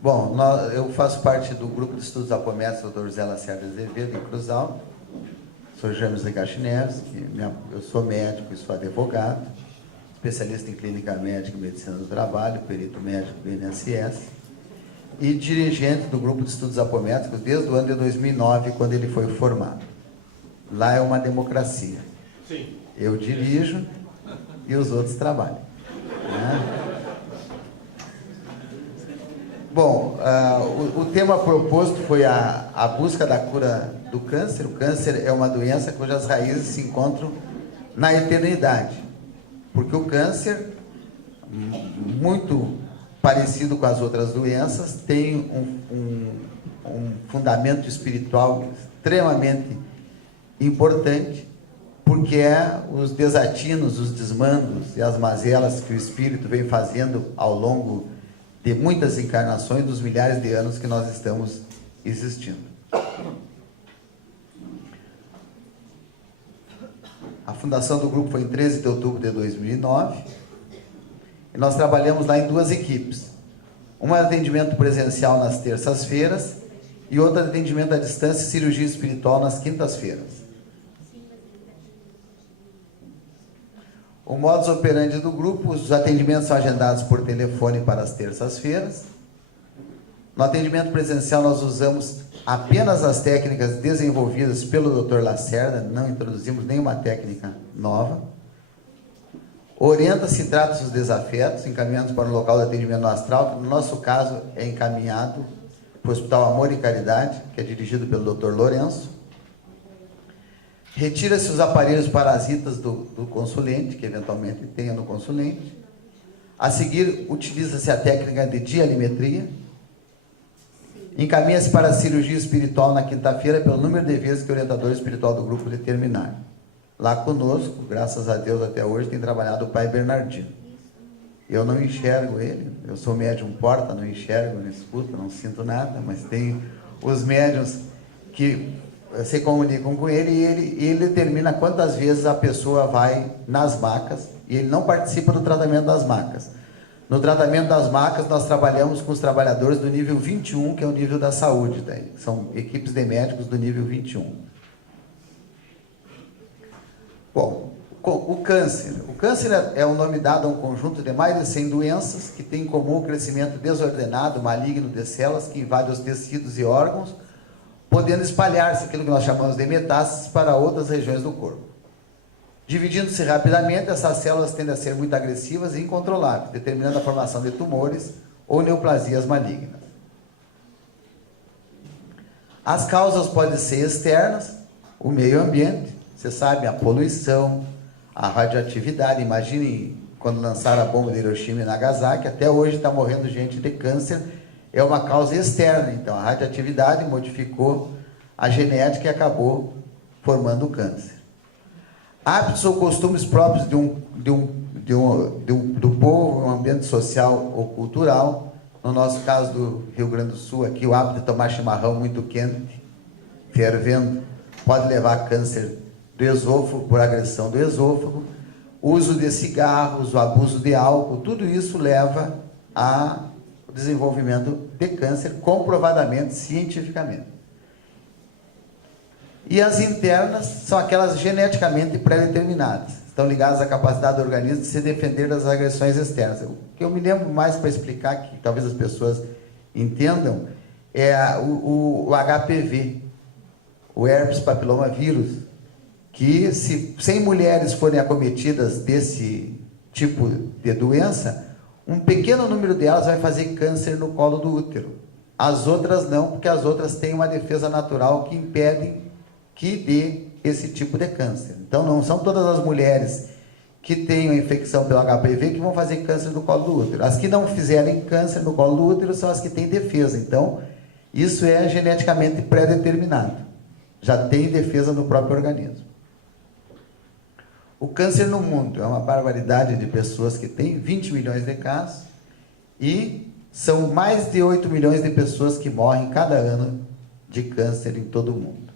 Bom, eu faço parte do grupo de estudos apométricos Dr. José Lacerda Azevedo, em Cruz Alta. Sou James Legachinevski, eu sou médico e sou advogado, especialista em clínica médica e medicina do trabalho, perito médico do INSS, e dirigente do grupo de estudos apométricos desde o ano de 2009, quando ele foi formado. Lá é uma democracia. Sim. Eu dirijo e os outros trabalham, né? Bom, o tema proposto foi a busca da cura do câncer. O câncer é uma doença cujas raízes se encontram na eternidade, porque o câncer, muito parecido com as outras doenças, tem um fundamento espiritual extremamente importante, porque é os desatinos, os desmandos e as mazelas que o espírito vem fazendo ao longo de muitas encarnações, dos milhares de anos que nós estamos existindo. A fundação do grupo foi em 13 de outubro de 2009, e nós trabalhamos lá em duas equipes. Uma atendimento presencial nas terças-feiras e outra atendimento à distância e cirurgia espiritual nas quintas-feiras. O modus operandi do grupo: os atendimentos são agendados por telefone para as terças-feiras. No atendimento presencial nós usamos apenas as técnicas desenvolvidas pelo Dr. Lacerda, não introduzimos nenhuma técnica nova. Orienta-se e trata-se os desafetos, encaminhados para o local de atendimento astral, que no nosso caso é encaminhado para o Hospital Amor e Caridade, que é dirigido pelo Dr. Lourenço. Retira-se os aparelhos parasitas do consulente, que eventualmente tenha no consulente. A seguir, utiliza-se a técnica de dialimetria. Encaminha-se para a cirurgia espiritual na quinta-feira, pelo número de vezes que o orientador espiritual do grupo determinar. Lá conosco, graças a Deus até hoje, tem trabalhado o pai Bernardino. Eu não enxergo ele, eu sou médium porta, não enxergo, não escuto, não sinto nada, mas tem os médiuns que se comunicam com ele, e ele determina quantas vezes a pessoa vai nas macas, e ele não participa do tratamento das macas. No tratamento das macas, nós trabalhamos com os trabalhadores do nível 21, que é o nível da saúde, daí. São equipes de médicos do nível 21. Bom, o câncer. O câncer é um nome dado a um conjunto de mais de 100 doenças que tem em comum o crescimento desordenado, maligno de células que invade os tecidos e órgãos, podendo espalhar-se, aquilo que nós chamamos de metástases, para outras regiões do corpo. Dividindo-se rapidamente, essas células tendem a ser muito agressivas e incontroláveis, determinando a formação de tumores ou neoplasias malignas. As causas podem ser externas, o meio ambiente, você sabe, a poluição, a radioatividade. Imagine quando lançaram a bomba de Hiroshima e Nagasaki, até hoje está morrendo gente de câncer. É uma causa externa, então a radioatividade modificou a genética e acabou formando o câncer. Hábitos ou costumes próprios do povo, um ambiente social ou cultural. No nosso caso do Rio Grande do Sul, aqui o hábito de tomar chimarrão muito quente, fervendo, pode levar a câncer do esôfago, por agressão do esôfago. O uso de cigarros, o abuso de álcool, tudo isso leva a desenvolvimento de câncer, comprovadamente, cientificamente. E as internas são aquelas geneticamente pré-determinadas, estão ligadas à capacidade do organismo de se defender das agressões externas. O que eu me lembro mais para explicar, que talvez as pessoas entendam, é o HPV, o herpes papiloma vírus, que se 100 mulheres forem acometidas desse tipo de doença, um pequeno número delas vai fazer câncer no colo do útero. As outras não, porque as outras têm uma defesa natural que impede que dê esse tipo de câncer. Então, não são todas as mulheres que têm a infecção pelo HPV que vão fazer câncer no colo do útero. As que não fizerem câncer no colo do útero são as que têm defesa. Então, isso é geneticamente pré-determinado. Já tem defesa no próprio organismo. O câncer no mundo é uma barbaridade de pessoas que tem, 20 milhões de casos, e são mais de 8 milhões de pessoas que morrem cada ano de câncer em todo o mundo.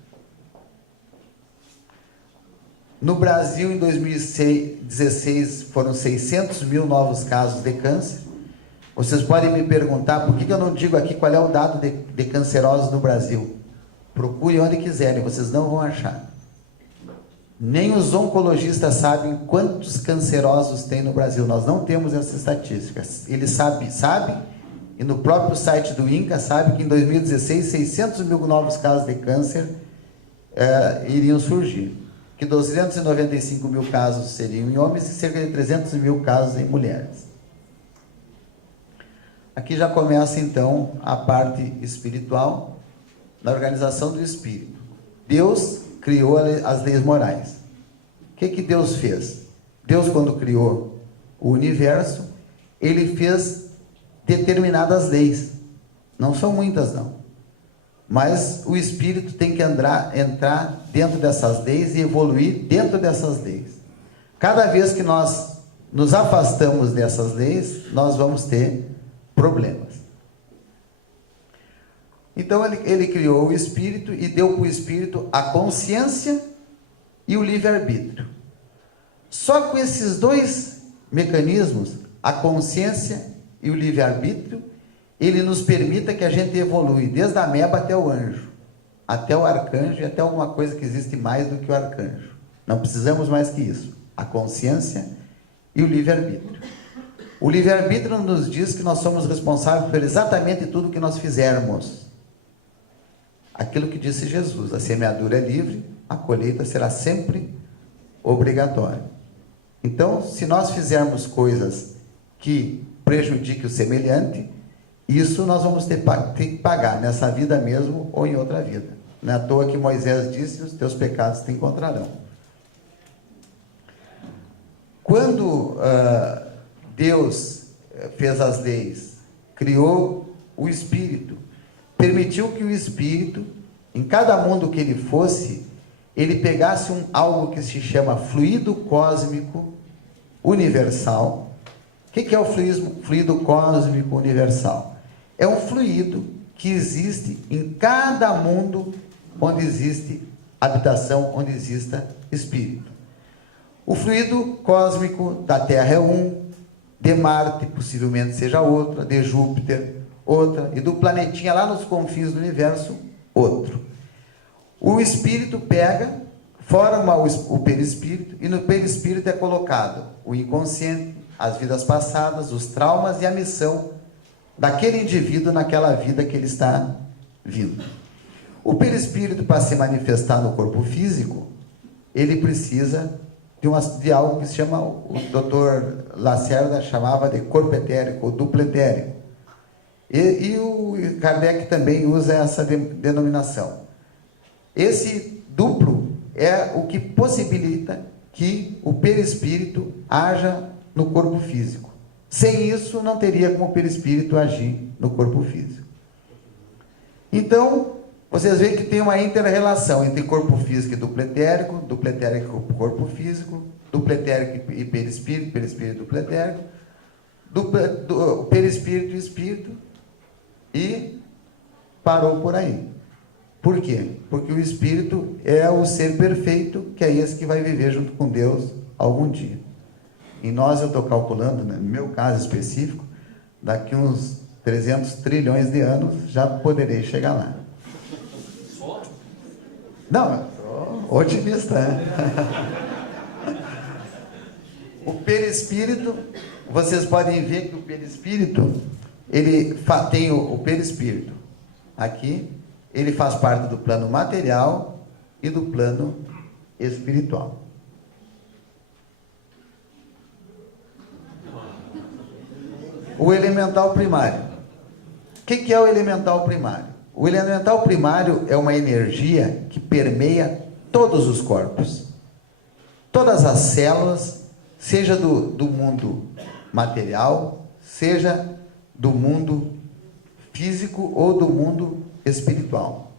No Brasil, em 2016, foram 600 mil novos casos de câncer, Vocês podem me perguntar por que eu não digo aqui qual é o dado de cancerosos no Brasil. Procure onde quiserem, vocês não vão achar. Nem os oncologistas sabem quantos cancerosos tem no Brasil. Nós não temos essas estatísticas. Eles sabem, e no próprio site do INCA sabe que em 2016, 600 mil novos casos de câncer iriam surgir. Que 295 mil casos seriam em homens e cerca de 300 mil casos em mulheres. Aqui já começa então a parte espiritual, na organização do espírito. Deus criou as leis morais. O que Deus fez? Deus, quando criou o universo, ele fez determinadas leis. Não são muitas, não. Mas o espírito tem que entrar dentro dessas leis e evoluir dentro dessas leis. Cada vez que nós nos afastamos dessas leis, nós vamos ter problemas. Então ele criou o espírito e deu para o espírito a consciência e o livre-arbítrio. Só com esses dois mecanismos, a consciência e o livre-arbítrio, ele nos permita que a gente evolui desde a ameba até o anjo, até o arcanjo e até alguma coisa que existe mais do que o arcanjo. Não precisamos mais que isso. A consciência e o livre-arbítrio. O livre-arbítrio nos diz que nós somos responsáveis por exatamente tudo que nós fizermos. Aquilo que disse Jesus: a semeadura é livre, a colheita será sempre obrigatória. Então, se nós fizermos coisas que prejudiquem o semelhante, isso nós vamos ter que pagar nessa vida mesmo ou em outra vida. Não é à toa que Moisés disse: os teus pecados te encontrarão. Quando Deus fez as leis, criou o Espírito, permitiu que o Espírito, em cada mundo que ele fosse, ele pegasse algo que se chama fluido cósmico universal. O que é o fluido cósmico universal? É um fluido que existe em cada mundo onde existe habitação, onde exista espírito. O fluido cósmico da Terra é um, de Marte possivelmente seja outra, de Júpiter outra, e do planetinha lá nos confins do universo outro. O espírito pega, forma o perispírito, e no perispírito é colocado o inconsciente, as vidas passadas, os traumas e a missão daquele indivíduo naquela vida que ele está vindo. O perispírito, para se manifestar no corpo físico, ele precisa de algo que se chama, o Dr. Lacerda chamava de corpo etérico, ou duplo etérico. E o Kardec também usa essa denominação. Esse duplo é o que possibilita que o perispírito haja no corpo físico. Sem isso, não teria como o perispírito agir no corpo físico. Então, vocês veem que tem uma inter-relação entre corpo físico e duplo etérico e corpo físico, duplo etérico e perispírito e duplo etérico, perispírito e espírito, e parou por aí. Por quê? Porque o espírito é o ser perfeito, que é esse que vai viver junto com Deus algum dia. E nós, eu estou calculando, né, no meu caso específico, daqui uns 300 trilhões de anos, já poderei chegar lá. Não, eu sou otimista, né? O perispírito, vocês podem ver que o perispírito, ele tem o perispírito aqui, ele faz parte do plano material e do plano espiritual. O elemental primário. O que é o elemental primário? O elemental primário é uma energia que permeia todos os corpos. Todas as células, seja do mundo material, seja do mundo físico ou do mundo espiritual.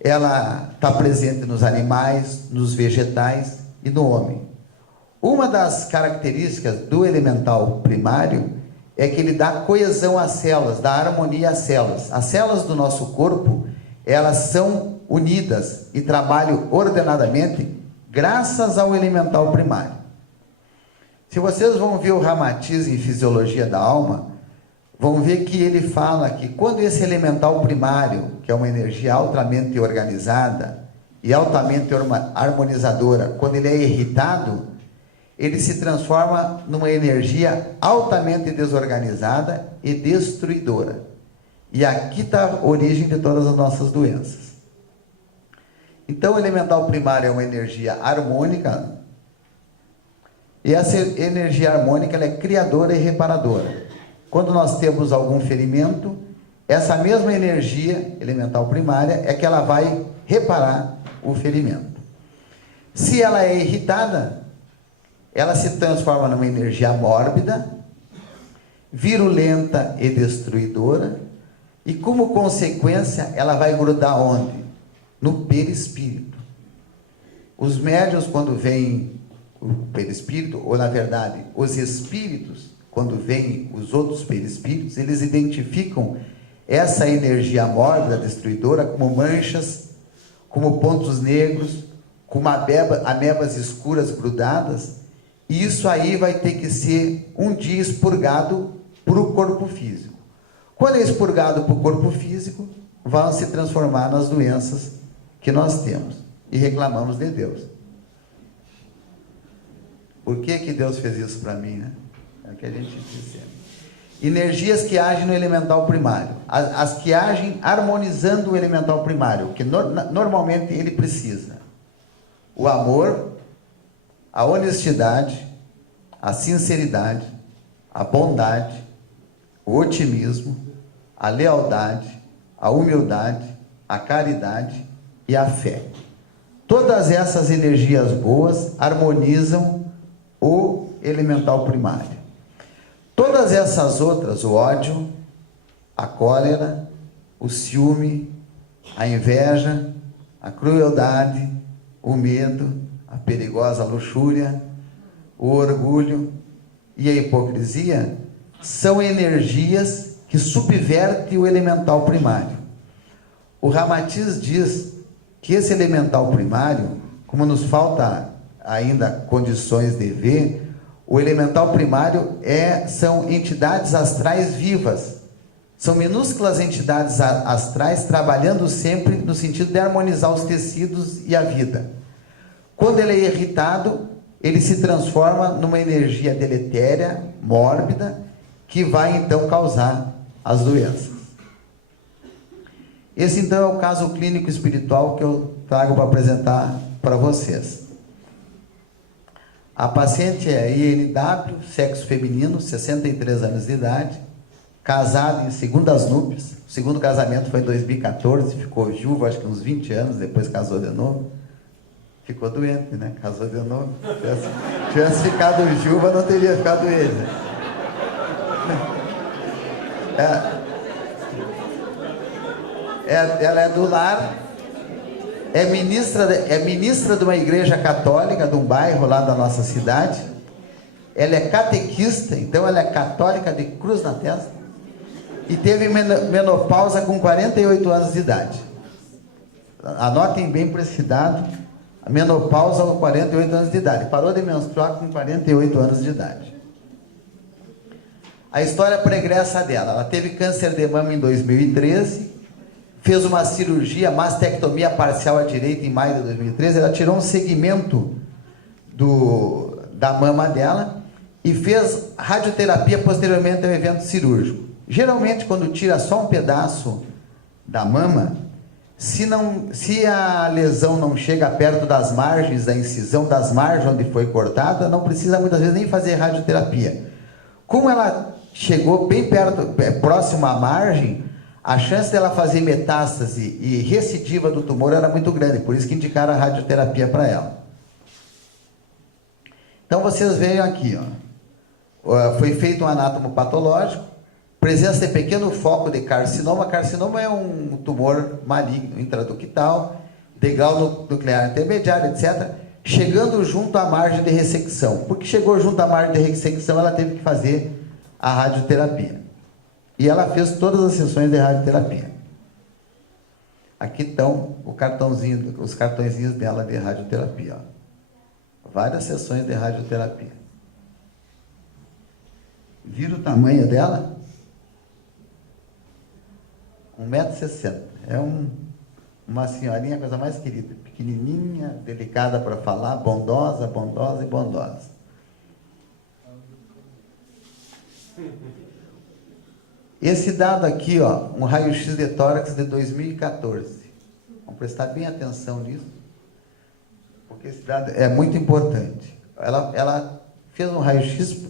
Ela está presente nos animais, nos vegetais e no homem. Uma das características do elemental primário é que ele dá coesão às células, dá harmonia às células. As células do nosso corpo, elas são unidas e trabalham ordenadamente graças ao elemental primário. Se vocês vão ver o Ramatiz em Fisiologia da Alma, vão ver que ele fala que quando esse elemental primário, que é uma energia altamente organizada e altamente harmonizadora, quando ele é irritado, ele se transforma numa energia altamente desorganizada e destruidora. E aqui está a origem de todas as nossas doenças. Então, o elemental primário é uma energia harmônica, e essa energia harmônica ela é criadora e reparadora. Quando nós temos algum ferimento, essa mesma energia elemental primária é que ela vai reparar o ferimento. Se ela é irritada, ela se transforma numa energia mórbida, virulenta e destruidora, e como consequência, ela vai grudar onde? No perispírito. Os médiuns, quando veem o perispírito, ou na verdade, os espíritos, quando veem os outros perispíritos, eles identificam essa energia mórbida, destruidora, como manchas, como pontos negros, como amebas escuras grudadas, e isso aí vai ter que ser um dia expurgado para o corpo físico. Quando é expurgado para o corpo físico, vão se transformar nas doenças que nós temos e reclamamos de Deus. Por que Deus fez isso para mim, né? É o que a gente diz sempre. Energias que agem no elemental primário, as que agem harmonizando o elemental primário, que normalmente ele precisa. O amor, a honestidade, a sinceridade, a bondade, o otimismo, a lealdade, a humildade, a caridade e a fé. Todas essas energias boas harmonizam o elemental primário. Todas essas outras, o ódio, a cólera, o ciúme, a inveja, a crueldade, o medo, a perigosa luxúria, o orgulho e a hipocrisia, são energias que subvertem o elemental primário. O Ramatiz diz que esse elemental primário, como nos falta ainda condições de ver, o elemental primário são entidades astrais vivas. São minúsculas entidades astrais trabalhando sempre no sentido de harmonizar os tecidos e a vida. Quando ele é irritado, ele se transforma numa energia deletéria, mórbida, que vai então causar as doenças. Esse então é o caso clínico espiritual que eu trago para apresentar para vocês. A paciente é INW, sexo feminino, 63 anos de idade, casada em segundas núpcias. O segundo casamento foi em 2014, ficou viúva, acho que uns 20 anos, depois casou de novo. Ficou doente, né? Casou de novo. Se tivesse ficado viúva, não teria ficado ele. Ela é do lar, é ministra de uma igreja católica, de um bairro lá da nossa cidade. Ela é catequista, então ela é católica de cruz na testa, e teve menopausa com 48 anos de idade. Anotem bem para esse dado, a menopausa com 48 anos de idade. Parou de menstruar com 48 anos de idade. A história pregressa dela: ela teve câncer de mama em 2013, fez uma cirurgia, mastectomia parcial à direita em maio de 2013, ela tirou um segmento da mama dela e fez radioterapia posteriormente ao evento cirúrgico. Geralmente, quando tira só um pedaço da mama, se a lesão não chega perto das margens da incisão, das margens onde foi cortada, não precisa muitas vezes nem fazer radioterapia. Como ela chegou bem perto, próximo à margem, a chance dela fazer metástase e recidiva do tumor era muito grande, por isso que indicaram a radioterapia para ela. Então vocês veem aqui, ó, foi feito um anátomo patológico, presença de pequeno foco de carcinoma. Carcinoma é um tumor maligno, intraductal, de grau nuclear intermediário, etc., chegando junto à margem de ressecção. Porque chegou junto à margem de ressecção, ela teve que fazer a radioterapia. E ela fez todas as sessões de radioterapia. Aqui estão os cartõezinhos dela de radioterapia. Ó. Várias sessões de radioterapia. Viram o tamanho dela? 1,60 m. Uma senhorinha, a coisa mais querida, pequenininha, delicada para falar, bondosa, bondosa e bondosa. Esse dado aqui, ó, um raio-x de tórax de 2014. Vamos prestar bem atenção nisso, porque esse dado é muito importante. Ela fez um raio-x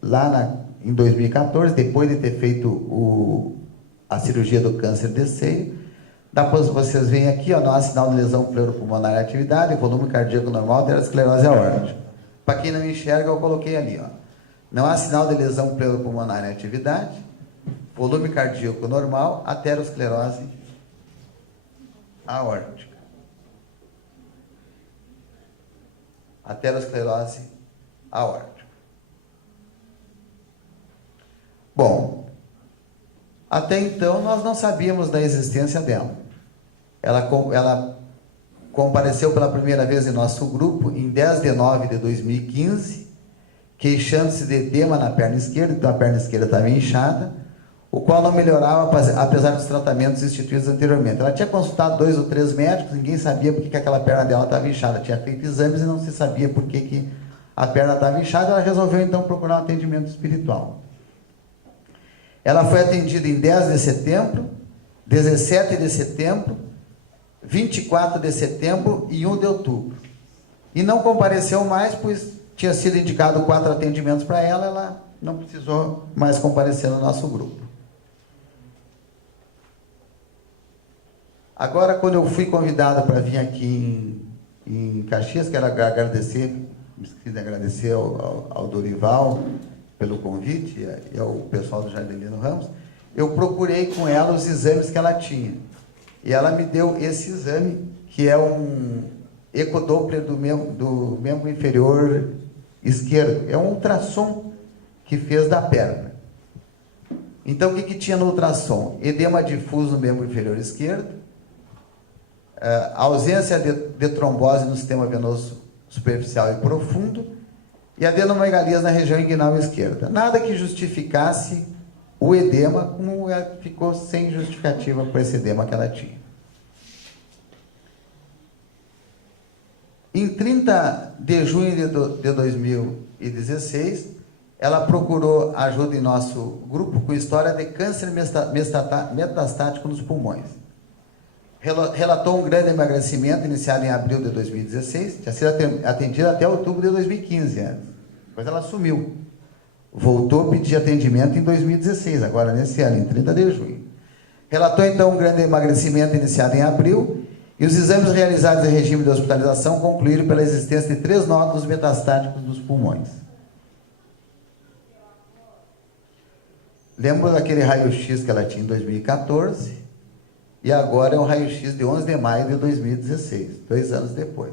lá em 2014, depois de ter feito a cirurgia do câncer de seio. Depois vocês veem aqui, ó, não há sinal de lesão pleuropulmonar em atividade, volume cardíaco normal, aterosclerose aórtica. Para quem não enxerga, eu coloquei ali, ó. Não há sinal de lesão pleuropulmonar em atividade, volume cardíaco normal, aterosclerose aórtica. Aterosclerose aórtica. Bom, até então nós não sabíamos da existência dela. Ela compareceu pela primeira vez em nosso grupo em 10 de nove de 2015, queixando-se de edema na perna esquerda, então a perna esquerda estava inchada, o qual não melhorava apesar dos tratamentos instituídos anteriormente. Ela tinha consultado 2 ou 3 médicos, ninguém sabia por que aquela perna dela estava inchada. Tinha feito exames e não se sabia por que a perna estava inchada. Ela resolveu então procurar um atendimento espiritual. Ela foi atendida em 10 de setembro, 17 de setembro, 24 de setembro e 1 de outubro. E não compareceu mais, pois tinha sido indicado 4 atendimentos para ela, ela não precisou mais comparecer no nosso grupo. Agora, quando eu fui convidado para vir aqui em Caxias, quero agradecer, me esqueci de agradecer ao Dorival pelo convite e ao pessoal do Jardelino Ramos. Eu procurei com ela os exames que ela tinha. E ela me deu esse exame, que é um ecodoppler do membro inferior esquerdo. É um ultrassom que fez da perna. Então, o que tinha no ultrassom? Edema difuso no membro inferior esquerdo, ausência de trombose no sistema venoso superficial e profundo e adenomegalias na região inguinal esquerda. Nada que justificasse o edema, como ficou sem justificativa para esse edema que ela tinha. Em 30 de junho de 2016, ela procurou ajuda em nosso grupo com história de câncer metastático nos pulmões. Relatou um grande emagrecimento iniciado em abril de 2016, tinha sido atendida até outubro de 2015, depois ela sumiu. Voltou a pedir atendimento em 2016, agora nesse ano, em 30 de junho. Relatou então um grande emagrecimento iniciado em abril, e os exames realizados em regime de hospitalização concluíram pela existência de 3 nódulos metastáticos nos pulmões. Lembro daquele raio-x que ela tinha em 2014, e agora é um raio-x de 11 de maio de 2016, 2 anos depois.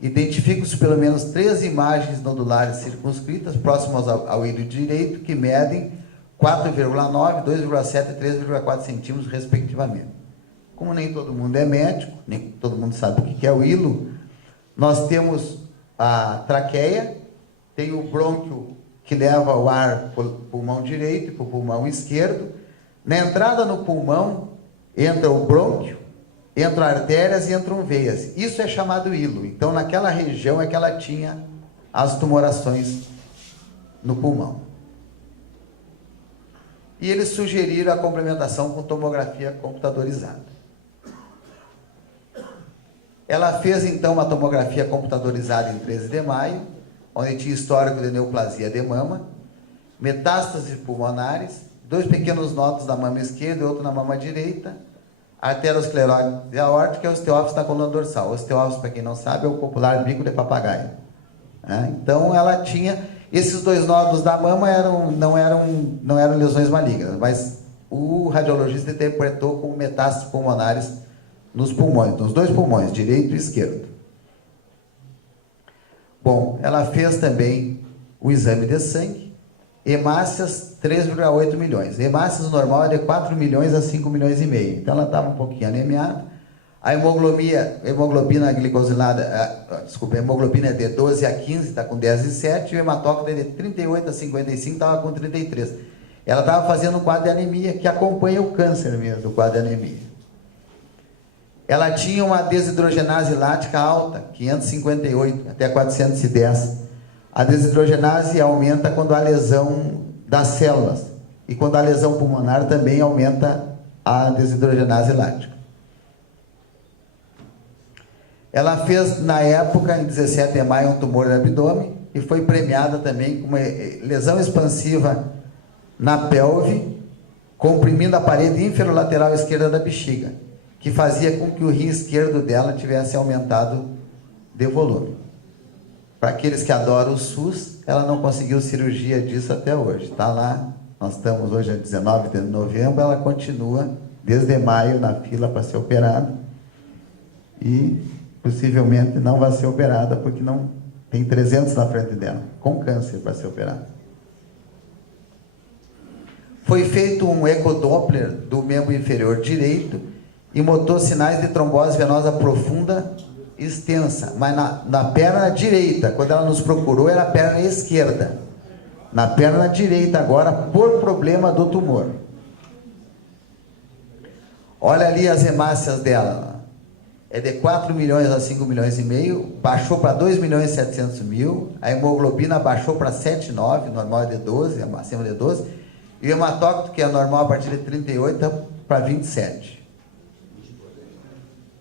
Identificam-se pelo menos 3 imagens nodulares circunscritas próximas ao ilho direito, que medem 4,9, 2,7 e 3,4 centímetros, respectivamente. Como nem todo mundo é médico, nem todo mundo sabe o que é o hilo, nós temos a traqueia, tem o brônquio que leva o ar para o pulmão direito e para o pulmão esquerdo. Na entrada no pulmão, entra o brônquio, entram artérias e entram veias. Isso é chamado hilo. Então, naquela região é que ela tinha as tumorações no pulmão. E eles sugeriram a complementação com tomografia computadorizada. Ela fez, então, uma tomografia computadorizada em 13 de maio, onde tinha histórico de neoplasia de mama, metástases pulmonares, 2 pequenos nódulos na mama esquerda e outro na mama direita, arteriosclerose aórtica e osteófise na coluna dorsal. Osteófise, para quem não sabe, é o popular bico de papagaio. Então, ela tinha... Esses 2 nódulos da mama não eram lesões malignas, mas o radiologista interpretou como metástases pulmonares nos pulmões, nos 2 pulmões, direito e esquerdo. Bom, ela fez também o exame de sangue, hemácias 3,8 milhões. Hemácias normal é de 4 milhões a 5 milhões e meio. Então ela estava um pouquinho anemiada. A hemoglobina glicosilada, a hemoglobina é de 12 a 15, está com 10,7, e o hematócrito é de 38 a 55, estava com 33. Ela estava fazendo um quadro de anemia, que acompanha o câncer mesmo, o quadro de anemia. Ela tinha uma desidrogenase lática alta, 558 até 410. A desidrogenase aumenta quando há lesão das células. E quando há lesão pulmonar também aumenta a desidrogenase lática. Ela fez, na época, em 17 de maio, um tumor no abdômen e foi premiada também com uma lesão expansiva na pelve, comprimindo a parede inferolateral esquerda da bexiga, que fazia com que o rim esquerdo dela tivesse aumentado de volume. Para aqueles que adoram o SUS, ela não conseguiu cirurgia disso até hoje. Está lá, nós estamos hoje a 19 de novembro, ela continua desde maio na fila para ser operada e possivelmente não vai ser operada porque não tem 300 na frente dela, com câncer para ser operada. Foi feito um ecodoppler do membro inferior direito e mostrou sinais de trombose venosa profunda extensa, mas na perna direita. Quando ela nos procurou, era a perna esquerda. Na perna direita agora, por problema do tumor. Olha ali as hemácias dela. É de 4 milhões a 5 milhões e meio, baixou para 2 milhões e 700 mil, a hemoglobina baixou para 7,9, normal é de 12, acima de 12, e o hematócrito, que é normal a partir de 38, para 27.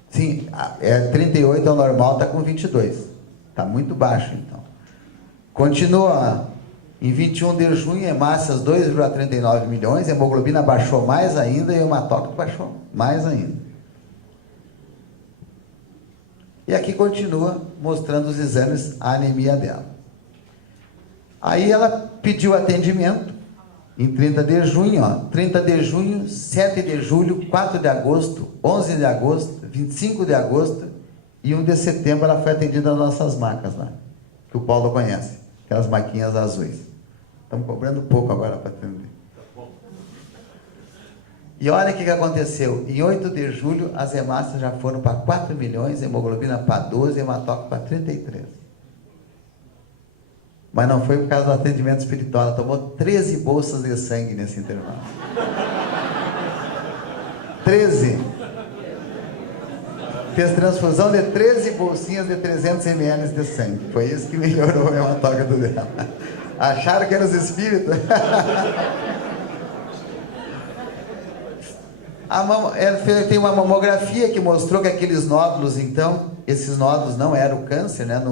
Sim, 38 é o normal, está com 22. Está muito baixo, então. Continua, em 21 de junho, hemácias 2,39 milhões, a hemoglobina baixou mais ainda e o hematócrito baixou mais ainda. E aqui continua mostrando os exames, a anemia dela. Aí ela pediu atendimento em 30 de junho, 30 de junho, 7 de julho, 4 de agosto, 11 de agosto, 25 de agosto e 1 de setembro ela foi atendida nas nossas macas lá, que o Paulo conhece, aquelas maquinhas azuis. Estamos cobrando pouco agora para atender. E olha o que aconteceu. Em 8 de julho, as hemácias já foram para 4 milhões, hemoglobina para 12, hematócrito para 33. Mas não foi por causa do atendimento espiritual. Ela tomou 13 bolsas de sangue nesse intervalo. 13. Fez transfusão de 13 bolsinhas de 300 ml de sangue. Foi isso que melhorou o hematócrito dela. Acharam que eram os espíritos? Ela tem uma mamografia que mostrou que aqueles nódulos, então, esses nódulos não eram câncer, né?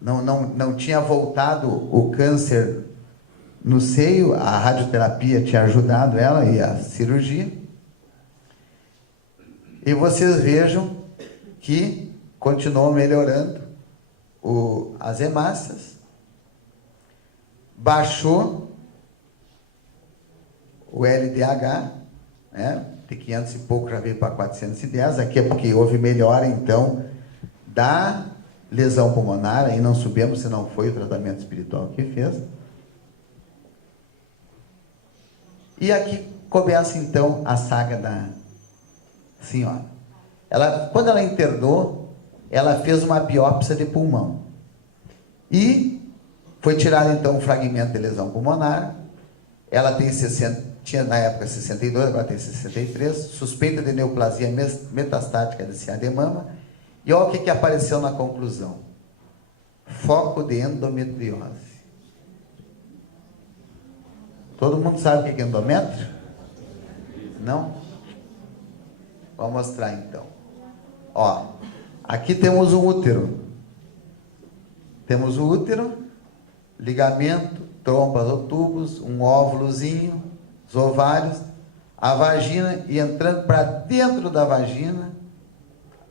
Não tinha voltado o câncer no seio, a radioterapia tinha ajudado ela e a cirurgia. E vocês vejam que continuou melhorando as hemácias, baixou o LDH, né? De 500 e pouco já veio para 410, aqui é porque houve melhora, então, da lesão pulmonar, aí não sabemos se não foi o tratamento espiritual que fez. E aqui começa, então, a saga da senhora. Quando ela internou, ela fez uma biópsia de pulmão. E foi tirado, então, um fragmento de lesão pulmonar. Ela tem 60... tinha na época 62, agora tem 63, suspeita de neoplasia metastática de ciá de mama, e olha o que apareceu na conclusão: foco de endometriose. Todo mundo sabe o que é endométrio? Não? Vou mostrar então. Ó, aqui temos o útero. Temos o útero, ligamento, trompas ou tubos, um óvulozinho, os ovários, a vagina, e entrando para dentro da vagina,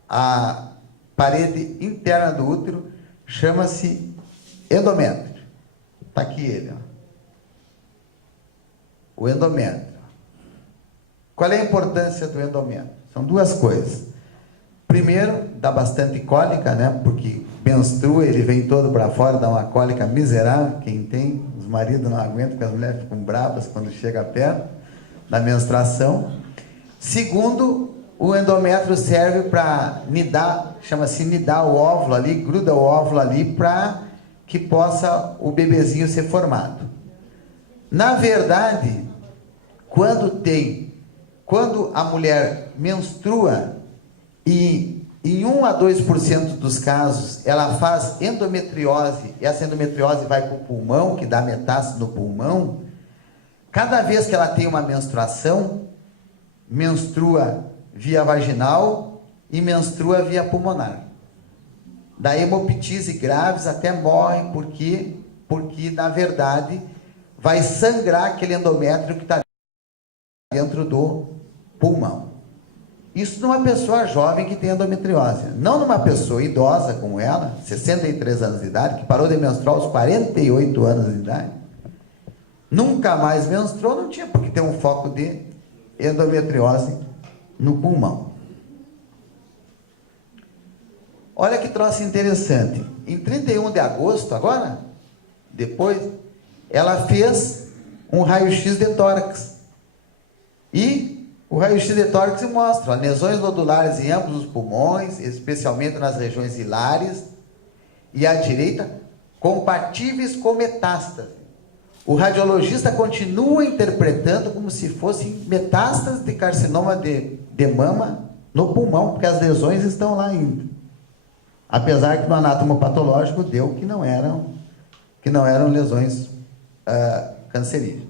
a parede interna do útero, chama-se endométrio. Está aqui ele, ó. O endométrio. Qual é a importância do endométrio? São duas coisas. Primeiro, dá bastante cólica, né? Porque menstrua, ele vem todo para fora, dá uma cólica miserável. Quem tem, os maridos não aguentam, porque as mulheres ficam bravas quando chega perto da menstruação. Segundo, o endométrio serve para nidar, chama-se nidar o óvulo ali, gruda o óvulo ali para que possa o bebezinho ser formado. Na verdade, quando a mulher menstrua e em 1 a 2% dos casos ela faz endometriose, e essa endometriose vai para o pulmão, que dá metástase no pulmão, cada vez que ela tem uma menstruação, menstrua via vaginal e menstrua via pulmonar. Da hemoptise graves até morre, porque na verdade vai sangrar aquele endométrio que está dentro do pulmão. Isso numa pessoa jovem que tem endometriose, não numa pessoa idosa como ela, 63 anos de idade, que parou de menstruar aos 48 anos de idade, nunca mais menstruou, não tinha porque ter um foco de endometriose no pulmão. Olha que troço interessante. Em 31 de agosto, agora, depois, ela fez um raio-x de tórax. E o raio-x de tórax mostra lesões nodulares em ambos os pulmões, especialmente nas regiões hilares e à direita, compatíveis com metástase. O radiologista continua interpretando como se fossem metástases de carcinoma de mama no pulmão, porque as lesões estão lá ainda. Apesar que no anatomopatológico deu que não eram lesões cancerígenas.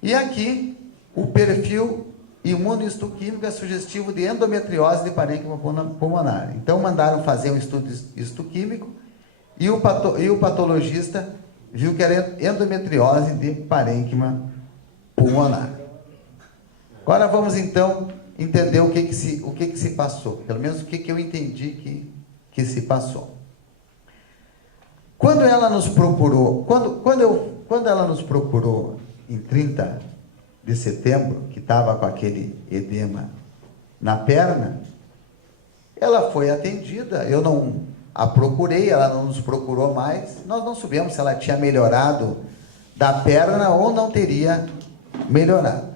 E aqui, o perfil imunohistoquímico é sugestivo de endometriose de parênquima pulmonar. Então, mandaram fazer um estudo histoquímico e o patologista viu que era endometriose de parênquima pulmonar. Agora vamos, então, entender o que se passou. Pelo menos o que eu entendi que se passou. Quando ela nos procurou, quando ela nos procurou em 30 de setembro, que estava com aquele edema na perna, ela foi atendida, eu não a procurei, ela não nos procurou mais, nós não sabemos se ela tinha melhorado da perna ou não teria melhorado.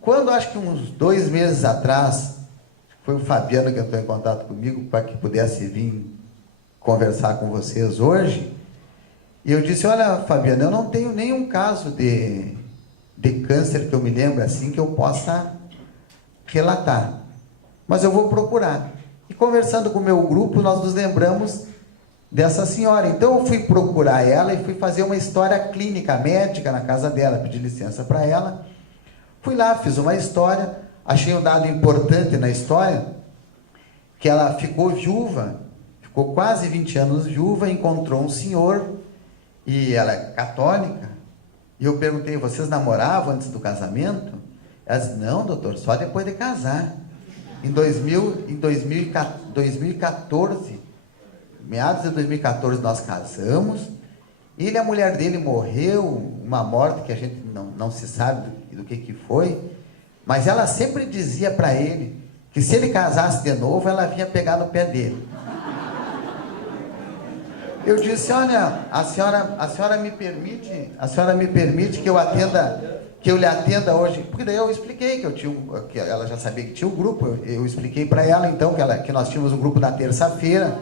Quando, acho que uns 2 meses atrás, foi o Fabiano que entrou em contato comigo para que pudesse vir conversar com vocês hoje, e eu disse, olha, Fabiano, eu não tenho nenhum caso de câncer que eu me lembre assim que eu possa relatar, mas eu vou procurar. E conversando com o meu grupo, nós nos lembramos dessa senhora. Então eu fui procurar ela e fui fazer uma história clínica médica na casa dela, pedi licença para ela. Fui lá, fiz uma história, achei um dado importante na história, que ela ficou viúva, ficou quase 20 anos viúva, encontrou um senhor, e ela é católica, e eu perguntei, vocês namoravam antes do casamento? Ela disse, não, doutor, só depois de casar. Em 2014, meados de 2014, nós casamos, ele e a mulher dele morreu, uma morte que a gente não se sabe do que foi, mas ela sempre dizia para ele que se ele casasse de novo, ela vinha pegar no pé dele. Eu disse, olha, a senhora me permite que eu lhe atenda hoje, porque daí eu expliquei que ela já sabia que tinha um grupo, eu expliquei para ela então que nós tínhamos um grupo na terça-feira,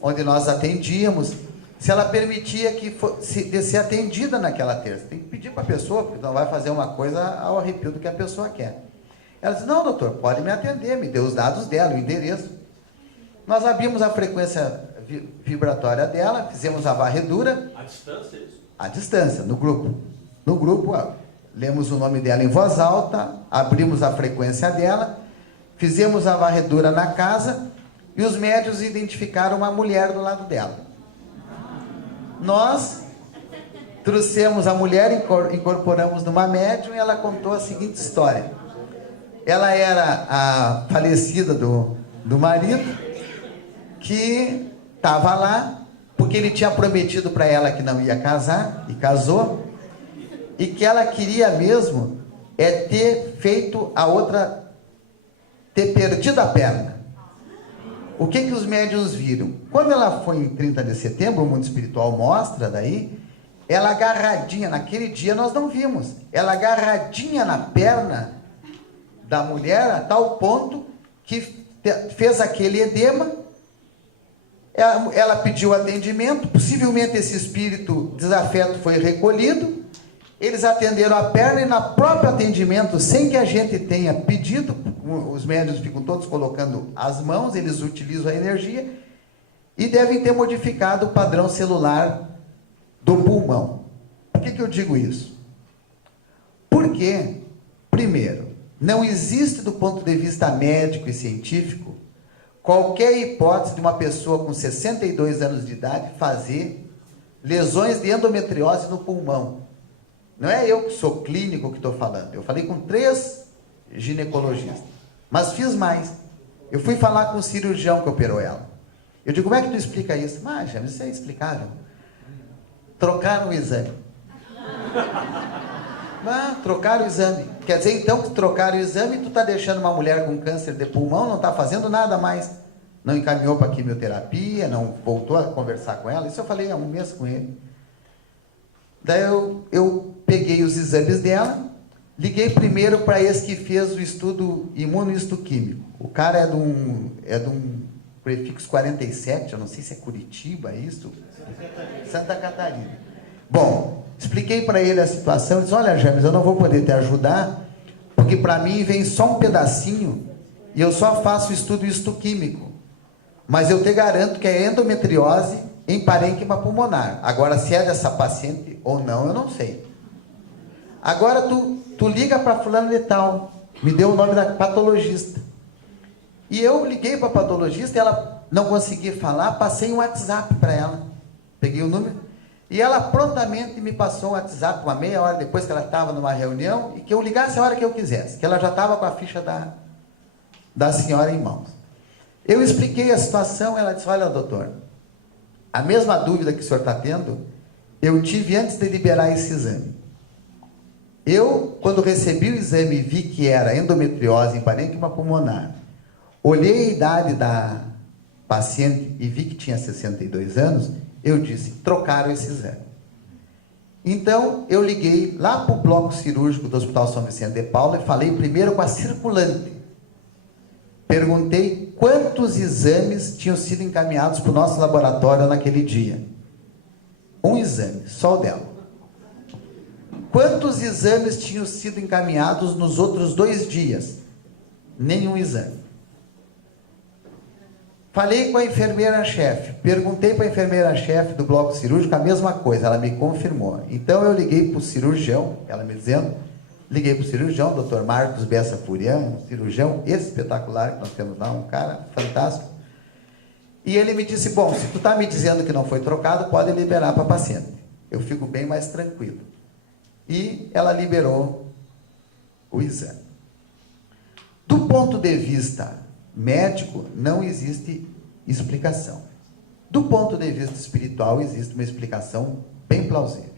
onde nós atendíamos, se ela permitia que fosse ser atendida naquela terça. Tem que pedir para a pessoa, porque não vai fazer uma coisa ao arrepio do que a pessoa quer. Ela disse, não, doutor, pode me atender, me deu os dados dela, o endereço. Nós abrimos a frequência vibratória dela, fizemos a varredura. À distância, isso? À distância, no grupo. No grupo, lemos o nome dela em voz alta, abrimos a frequência dela, fizemos a varredura na casa e os médios identificaram uma mulher do lado dela. Nós trouxemos a mulher, incorporamos numa médium e ela contou a seguinte história. Ela era a falecida do marido, que estava lá, porque ele tinha prometido para ela que não ia casar, e casou, e que ela queria mesmo ter feito a outra, ter perdido a perna. O que os médiuns viram? Quando ela foi em 30 de setembro, o mundo espiritual mostra daí, ela agarradinha, naquele dia nós não vimos, ela agarradinha na perna da mulher, a tal ponto que fez aquele edema, Ela pediu atendimento, possivelmente esse espírito desafeto foi recolhido, eles atenderam a perna e no próprio atendimento, sem que a gente tenha pedido, os médiuns ficam todos colocando as mãos, eles utilizam a energia e devem ter modificado o padrão celular do pulmão. Por que eu digo isso? Porque, primeiro, não existe do ponto de vista médico e científico qualquer hipótese de uma pessoa com 62 anos de idade fazer lesões de endometriose no pulmão. Não é eu que sou clínico que estou falando. Eu falei com 3 ginecologistas. Mas fiz mais. Eu fui falar com o cirurgião que operou ela. Eu digo, como é que tu explica isso? Mas, James, isso é explicável. Trocaram o exame. Trocaram o exame. Quer dizer, então, que trocaram o exame, tu está deixando uma mulher com câncer de pulmão, não está fazendo nada mais. Não encaminhou para quimioterapia, não voltou a conversar com ela. Isso eu falei há um mês com ele. Daí eu peguei os exames dela, liguei primeiro para esse que fez o estudo imunohistoquímico. O cara é de um prefixo 47, eu não sei se é Curitiba, é isso? Santa Catarina. Bom, expliquei para ele a situação, ele disse, olha, James, eu não vou poder te ajudar, porque para mim vem só um pedacinho, e eu só faço estudo histoquímico. Mas eu te garanto que é endometriose em parênquima pulmonar. Agora, se é dessa paciente ou não, eu não sei. Agora, tu liga para fulano de tal, me deu o nome da patologista. E eu liguei para a patologista, ela não conseguia falar, passei um WhatsApp para ela. Peguei o número, e ela prontamente me passou um WhatsApp, uma meia hora depois que ela estava numa reunião, e que eu ligasse a hora que eu quisesse, que ela já estava com a ficha da senhora em mãos. Eu expliquei a situação, ela disse, olha, doutor, a mesma dúvida que o senhor está tendo, eu tive antes de liberar esse exame. Eu, quando recebi o exame e vi que era endometriose em parênquima pulmonar, olhei a idade da paciente e vi que tinha 62 anos, eu disse, trocaram esse exame. Então, eu liguei lá para o bloco cirúrgico do Hospital São Vicente de Paula e falei primeiro com a circulante. Perguntei quantos exames tinham sido encaminhados para o nosso laboratório naquele dia. Um exame, só o dela. Quantos exames tinham sido encaminhados nos outros 2 dias? Nenhum exame. Falei com a enfermeira-chefe, perguntei para a enfermeira-chefe do bloco cirúrgico a mesma coisa, ela me confirmou. Então eu liguei para o cirurgião, ela me dizendo, liguei para o cirurgião, Dr. Marcos Bessa Furian, um cirurgião espetacular que nós temos lá, um cara fantástico. E ele me disse, bom, se tu está me dizendo que não foi trocado, pode liberar para a paciente. Eu fico bem mais tranquilo. E ela liberou o exame. Do ponto de vista médico, não existe explicação. Do ponto de vista espiritual, existe uma explicação bem plausível.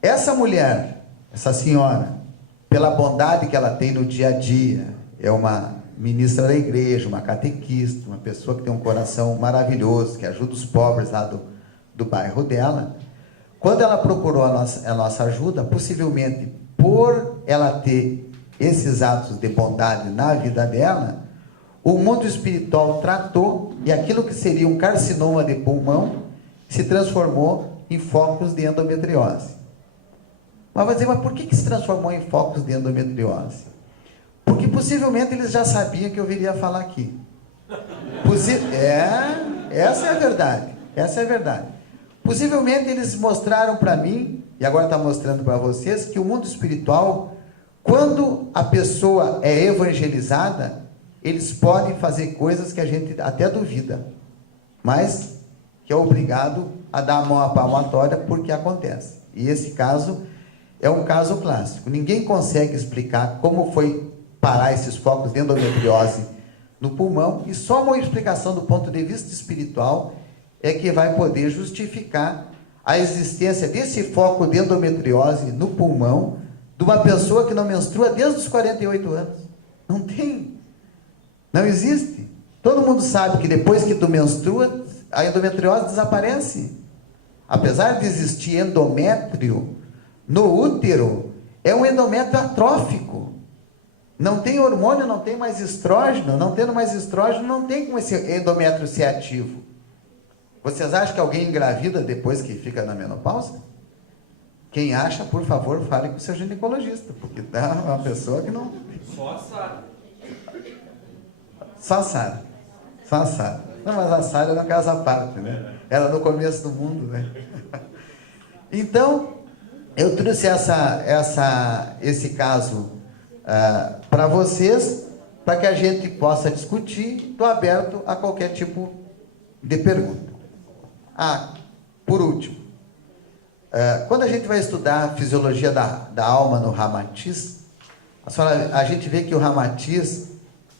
Essa mulher, essa senhora, pela bondade que ela tem no dia a dia, é uma ministra da igreja, uma catequista, uma pessoa que tem um coração maravilhoso, que ajuda os pobres lá do bairro dela. Quando ela procurou a nossa ajuda, possivelmente por ela ter esses atos de bondade na vida dela, o mundo espiritual tratou e aquilo que seria um carcinoma de pulmão se transformou em focos de endometriose. Mas vai dizer, mas por que se transformou em focos de endometriose? Porque possivelmente eles já sabiam que eu viria falar aqui. Essa é a verdade. Essa é a verdade. Possivelmente eles mostraram para mim, e agora está mostrando para vocês, que o mundo espiritual, quando a pessoa é evangelizada, eles podem fazer coisas que a gente até duvida, mas que é obrigado a dar a mão à palmatória porque acontece. E esse caso é um caso clássico. Ninguém consegue explicar como foi parar esses focos de endometriose no pulmão, e só uma explicação do ponto de vista espiritual é que vai poder justificar a existência desse foco de endometriose no pulmão de uma pessoa que não menstrua desde os 48 anos. Não tem. Não existe. Todo mundo sabe que depois que tu menstrua, a endometriose desaparece. Apesar de existir endométrio no útero, é um endométrio atrófico. Não tem hormônio, não tem mais estrógeno. Não tendo mais estrógeno, não tem como esse endométrio ser ativo. Vocês acham que alguém engravida depois que fica na menopausa? Quem acha, por favor, fale com o seu ginecologista, porque tá uma pessoa que não... Só a Sara. Só a Sara. Só a Sara. Não, mas a Sara era um caso à parte, né? Ela no começo do mundo, né? Então, eu trouxe esse caso para vocês, para que a gente possa discutir. Estou aberto a qualquer tipo de pergunta. Por último, quando a gente vai estudar a fisiologia da alma no Ramatiz, a gente vê que o Ramatiz,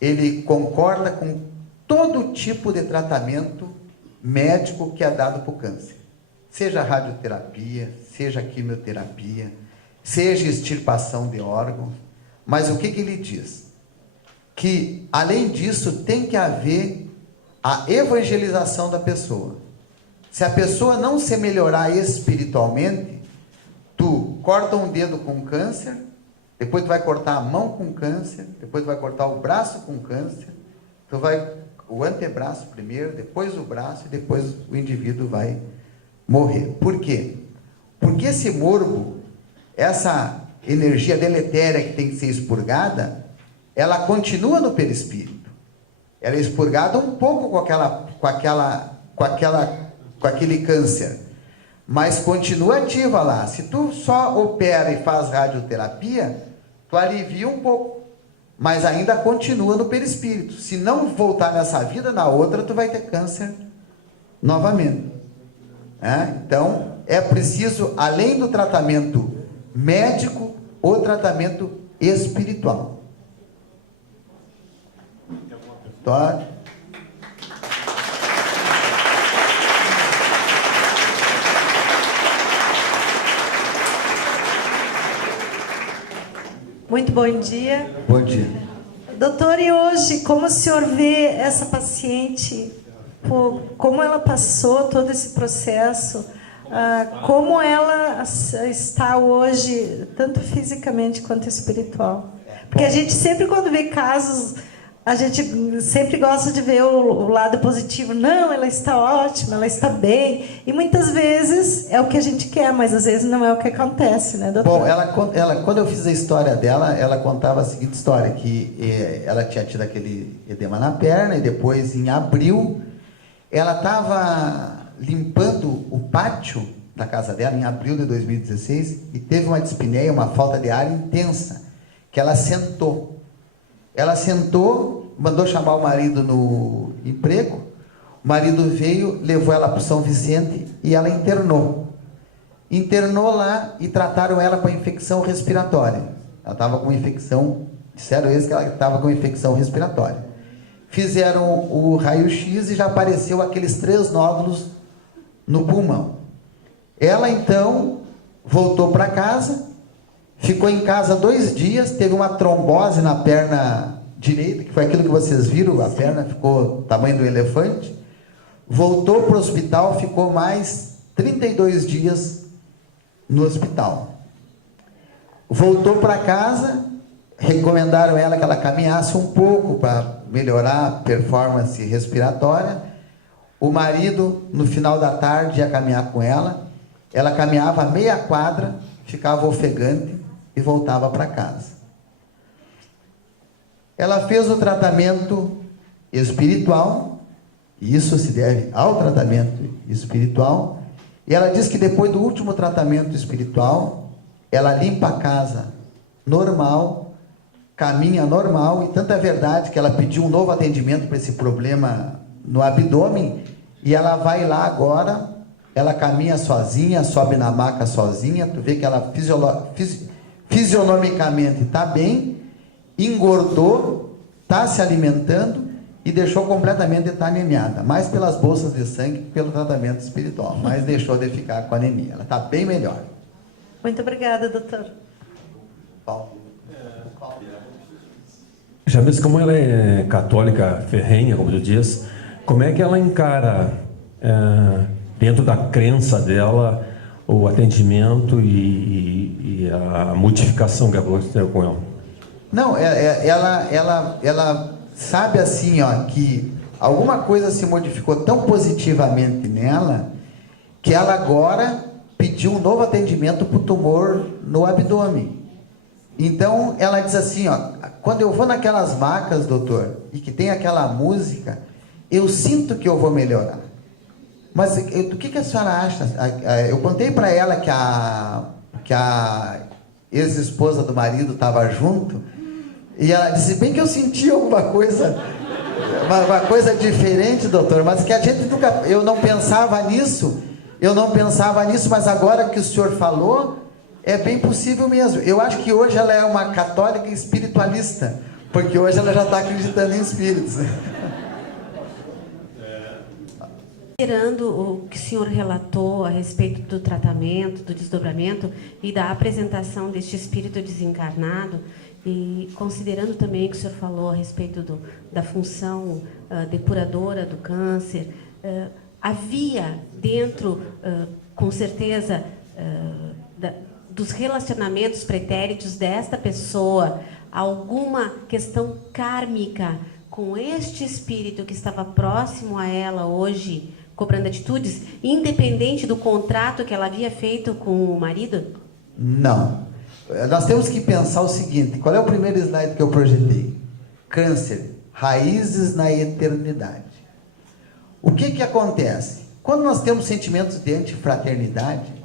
ele concorda com todo tipo de tratamento médico que é dado para o câncer. Seja radioterapia, seja quimioterapia, seja extirpação de órgãos. Mas o que ele diz? Que, além disso, tem que haver a evangelização da pessoa. Se a pessoa não se melhorar espiritualmente, tu corta um dedo com câncer, depois tu vai cortar a mão com câncer, depois tu vai cortar o braço com câncer, tu vai o antebraço primeiro, depois o braço e depois o indivíduo vai morrer. Por quê? Porque esse morbo, essa energia deletéria que tem que ser expurgada, ela continua no perispírito. Ela é expurgada um pouco com aquele câncer, mas continua ativa lá. Se tu só opera e faz radioterapia, tu alivia um pouco, mas ainda continua no perispírito. Se não voltar nessa vida, na outra tu vai ter câncer novamente. Então, é preciso, além do tratamento médico, o tratamento espiritual. Muito bom dia. Bom dia. Doutor, e hoje, como o senhor vê essa paciente, como ela passou todo esse processo, como ela está hoje, tanto fisicamente quanto espiritual? Porque a gente sempre, quando vê casos, a gente sempre gosta de ver o lado positivo. Não, ela está ótima, ela está bem. E muitas vezes é o que a gente quer, mas às vezes não é o que acontece, né, doutor? Bom, quando eu fiz a história dela, ela contava a seguinte história, que ela tinha tido aquele edema na perna, e depois, em abril, ela estava limpando o pátio da casa dela, em abril de 2016, e teve uma dispneia, uma falta de ar intensa, que ela sentou. Ela sentou, mandou chamar o marido no emprego, o marido veio, levou ela para o São Vicente e ela internou. Internou lá e trataram ela com infecção respiratória. Ela estava com infecção, disseram eles que ela estava com infecção respiratória. Fizeram o raio-x e já apareceu aqueles 3 nódulos no pulmão. Ela então voltou para casa, ficou em casa 2 dias, teve uma trombose na perna direita, que foi aquilo que vocês viram, a perna ficou tamanho do elefante. Voltou para o hospital, ficou mais 32 dias no hospital. Voltou para casa, recomendaram ela que ela caminhasse um pouco para melhorar a performance respiratória. O marido, no final da tarde, ia caminhar com ela. Ela caminhava meia quadra, ficava ofegante e voltava para casa. Ela fez o tratamento espiritual, e isso se deve ao tratamento espiritual, e ela diz que depois do último tratamento espiritual, ela limpa a casa normal, caminha normal, e tanta verdade que ela pediu um novo atendimento para esse problema no abdômen, e ela vai lá agora, ela caminha sozinha, sobe na maca sozinha, tu vê que ela fisionomicamente está bem, engordou, está se alimentando e deixou completamente de estar anemiada, mais pelas bolsas de sangue que pelo tratamento espiritual, mas deixou de ficar com anemia. Ela está bem melhor. Muito obrigada, doutor. Paulo. Já mesmo como ela é católica ferrenha, como tu diz, como é que ela encara, dentro da crença dela, o atendimento e a modificação que aconteceu com ela? Não, ela sabe assim, ó, que alguma coisa se modificou tão positivamente nela que ela agora pediu um novo atendimento para o tumor no abdômen. Então ela diz assim, ó, quando eu vou naquelas macas, doutor, e que tem aquela música, eu sinto que eu vou melhorar. Mas o que a senhora acha? Eu contei para ela que a ex-esposa do marido estava junto, e ela disse, bem que eu senti alguma coisa, uma coisa diferente, doutor, mas que a gente nunca, eu não pensava nisso, mas agora que o senhor falou, é bem possível mesmo. Eu acho que hoje ela é uma católica espiritualista, porque hoje ela já está acreditando em espíritos. Considerando o que o senhor relatou a respeito do tratamento, do desdobramento e da apresentação deste espírito desencarnado, e considerando também o que o senhor falou a respeito da função depuradora do câncer, havia dentro, com certeza, dos relacionamentos pretéritos desta pessoa alguma questão kármica com este espírito que estava próximo a ela hoje, cobrando atitudes, independente do contrato que ela havia feito com o marido? Não. Nós temos que pensar o seguinte, qual é o primeiro slide que eu projetei? Câncer, raízes na eternidade. O que acontece? Quando nós temos sentimentos de antifraternidade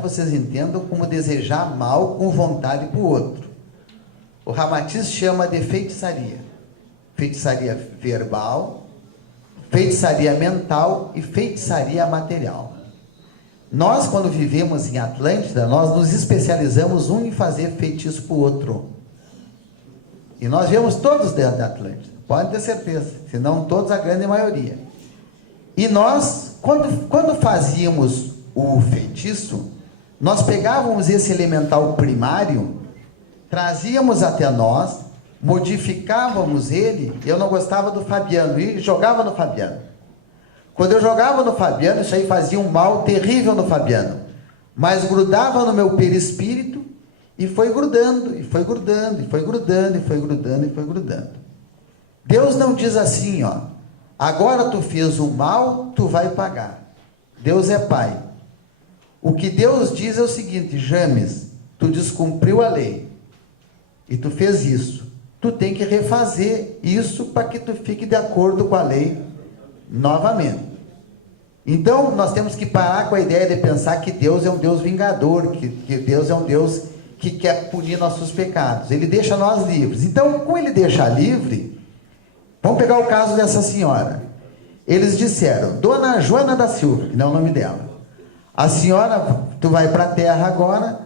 vocês entendam como desejar mal com vontade para o outro. O Ramatiz chama de feitiçaria. Feitiçaria verbal, feitiçaria mental e feitiçaria material. Nós, quando vivemos em Atlântida, nós nos especializamos um em fazer feitiço para o outro. E nós vemos todos dentro da Atlântida, pode ter certeza, se não todos, a grande maioria. E nós, quando fazíamos o feitiço, nós pegávamos esse elemental primário, trazíamos até nós, modificávamos ele. Eu não gostava do Fabiano e jogava no Fabiano. Quando eu jogava no Fabiano, isso aí fazia um mal terrível no Fabiano, mas grudava no meu perispírito e foi grudando, e foi grudando, e foi grudando, e foi grudando, e foi grudando. Deus não diz assim, ó, agora tu fez o mal, tu vai pagar. Deus é Pai. O que Deus diz é o seguinte, James, tu descumpriu a lei e tu fez isso. Tu tem que refazer isso para que tu fique de acordo com a lei novamente. Então, nós temos que parar com a ideia de pensar que Deus é um Deus vingador, que Deus é um Deus que quer punir nossos pecados. Ele deixa nós livres. Então, como ele deixa livre, vamos pegar o caso dessa senhora. Eles disseram, Dona Joana da Silva, que não é o nome dela, a senhora, tu vai para a terra agora,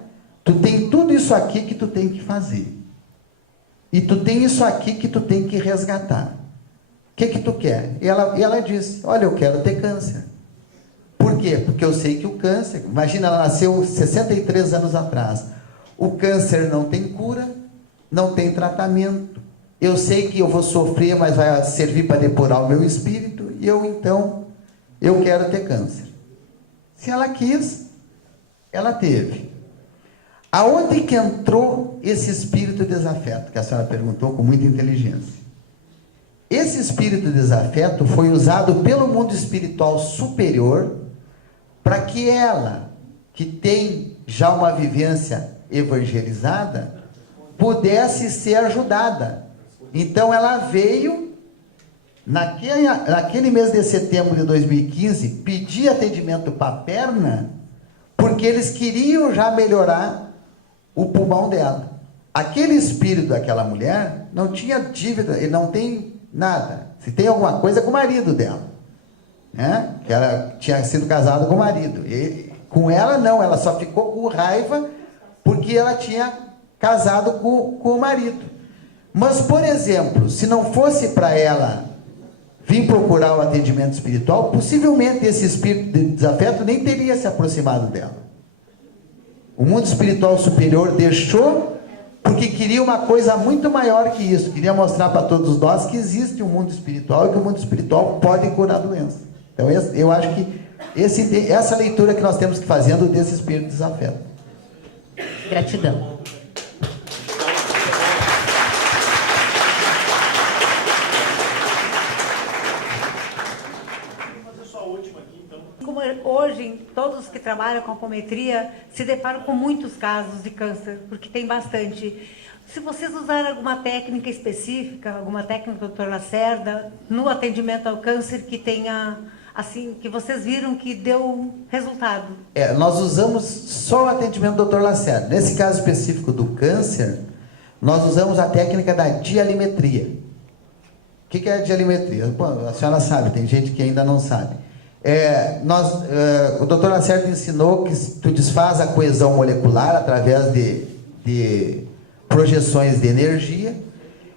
tu tem tudo isso aqui que tu tem que fazer. E tu tem isso aqui que tu tem que resgatar. O que tu quer? E ela disse, olha, eu quero ter câncer. Por quê? Porque eu sei que o câncer, imagina, ela nasceu 63 anos atrás. O câncer não tem cura, não tem tratamento. Eu sei que eu vou sofrer, mas vai servir para depurar o meu espírito, e eu quero ter câncer. Se ela quis, ela teve. Aonde que entrou esse espírito desafeto, que a senhora perguntou com muita inteligência? Esse espírito desafeto foi usado pelo mundo espiritual superior para que ela, que tem já uma vivência evangelizada, pudesse ser ajudada. Então ela veio, naquele mês de setembro de 2015, pedir atendimento para a perna, porque eles queriam já melhorar o pulmão dela. Aquele espírito daquela mulher não tinha dívida, ele não tem nada. Se tem alguma coisa, é com o marido dela, né? Que ela tinha sido casada com o marido. E com ela não, ela só ficou com raiva porque ela tinha casado com o marido. Mas, por exemplo, se não fosse para ela vir procurar o atendimento espiritual, possivelmente esse espírito de desafeto nem teria se aproximado dela. O mundo espiritual superior deixou porque queria uma coisa muito maior que isso. Queria mostrar para todos nós que existe um mundo espiritual e que o mundo espiritual pode curar a doença. Então, eu acho que essa leitura que nós temos que fazer desse espírito de desafeto. Gratidão. como hoje todos que trabalham com apometria se deparam com muitos casos de câncer, porque tem bastante. Se vocês usarem alguma técnica específica, alguma técnica, doutor Lacerda, no atendimento ao câncer que tenha, assim, que vocês viram que deu resultado? Nós usamos só o atendimento do Dr. Lacerda. Nesse caso específico do câncer, nós usamos a técnica da dialimetria. O que é a dialimetria? Pô, a senhora sabe, tem gente que ainda não sabe. O Dr. Lacerda ensinou que tu desfaz a coesão molecular através de projeções de energia.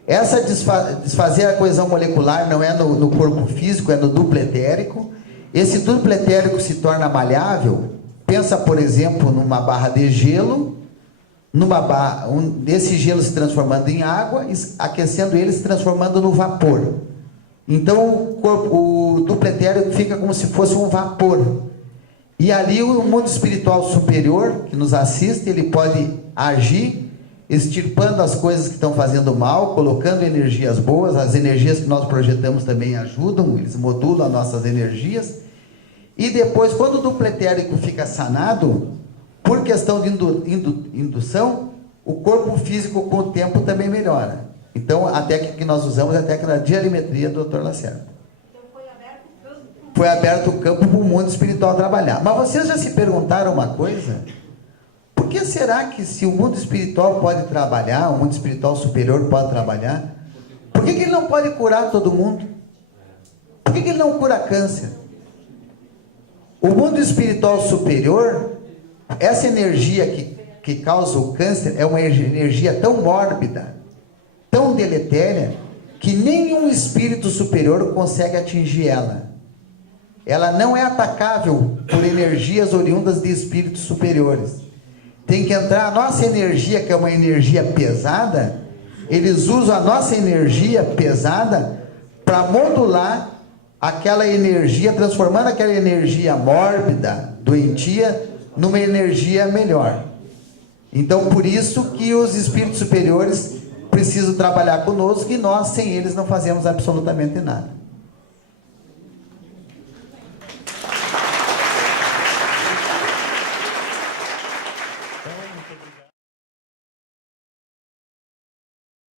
Essa desfazer a coesão molecular não é no corpo físico, é no duplo etérico. Esse duplo etérico se torna maleável. Pensa, por exemplo, numa barra de gelo, desse gelo se transformando em água, aquecendo ele, se transformando no vapor. Então o duplo etérico fica como se fosse um vapor. E ali o mundo espiritual superior, que nos assiste, ele pode agir, extirpando as coisas que estão fazendo mal, colocando energias boas. As energias que nós projetamos também ajudam, eles modulam as nossas energias. E depois, quando o duplo etérico fica sanado, por questão de indução, o corpo físico com o tempo também melhora. Então, a técnica que nós usamos é a técnica da dialimetria do Dr. Lacerda. Então foi aberto o campo? Foi aberto o campo para o mundo espiritual trabalhar. Mas vocês já se perguntaram uma coisa? Por que será que, se o mundo espiritual pode trabalhar, o mundo espiritual superior pode trabalhar, por que ele não pode curar todo mundo? Por que ele não cura câncer? O mundo espiritual superior, essa energia que causa o câncer é uma energia tão mórbida, tão deletéria, que nenhum espírito superior consegue atingir ela. Ela não é atacável por energias oriundas de espíritos superiores. Tem que entrar a nossa energia, que é uma energia pesada. Eles usam a nossa energia pesada para modular aquela energia, transformando aquela energia mórbida, doentia, numa energia melhor. Então, por isso que os espíritos superiores precisam trabalhar conosco, e nós, sem eles, não fazemos absolutamente nada.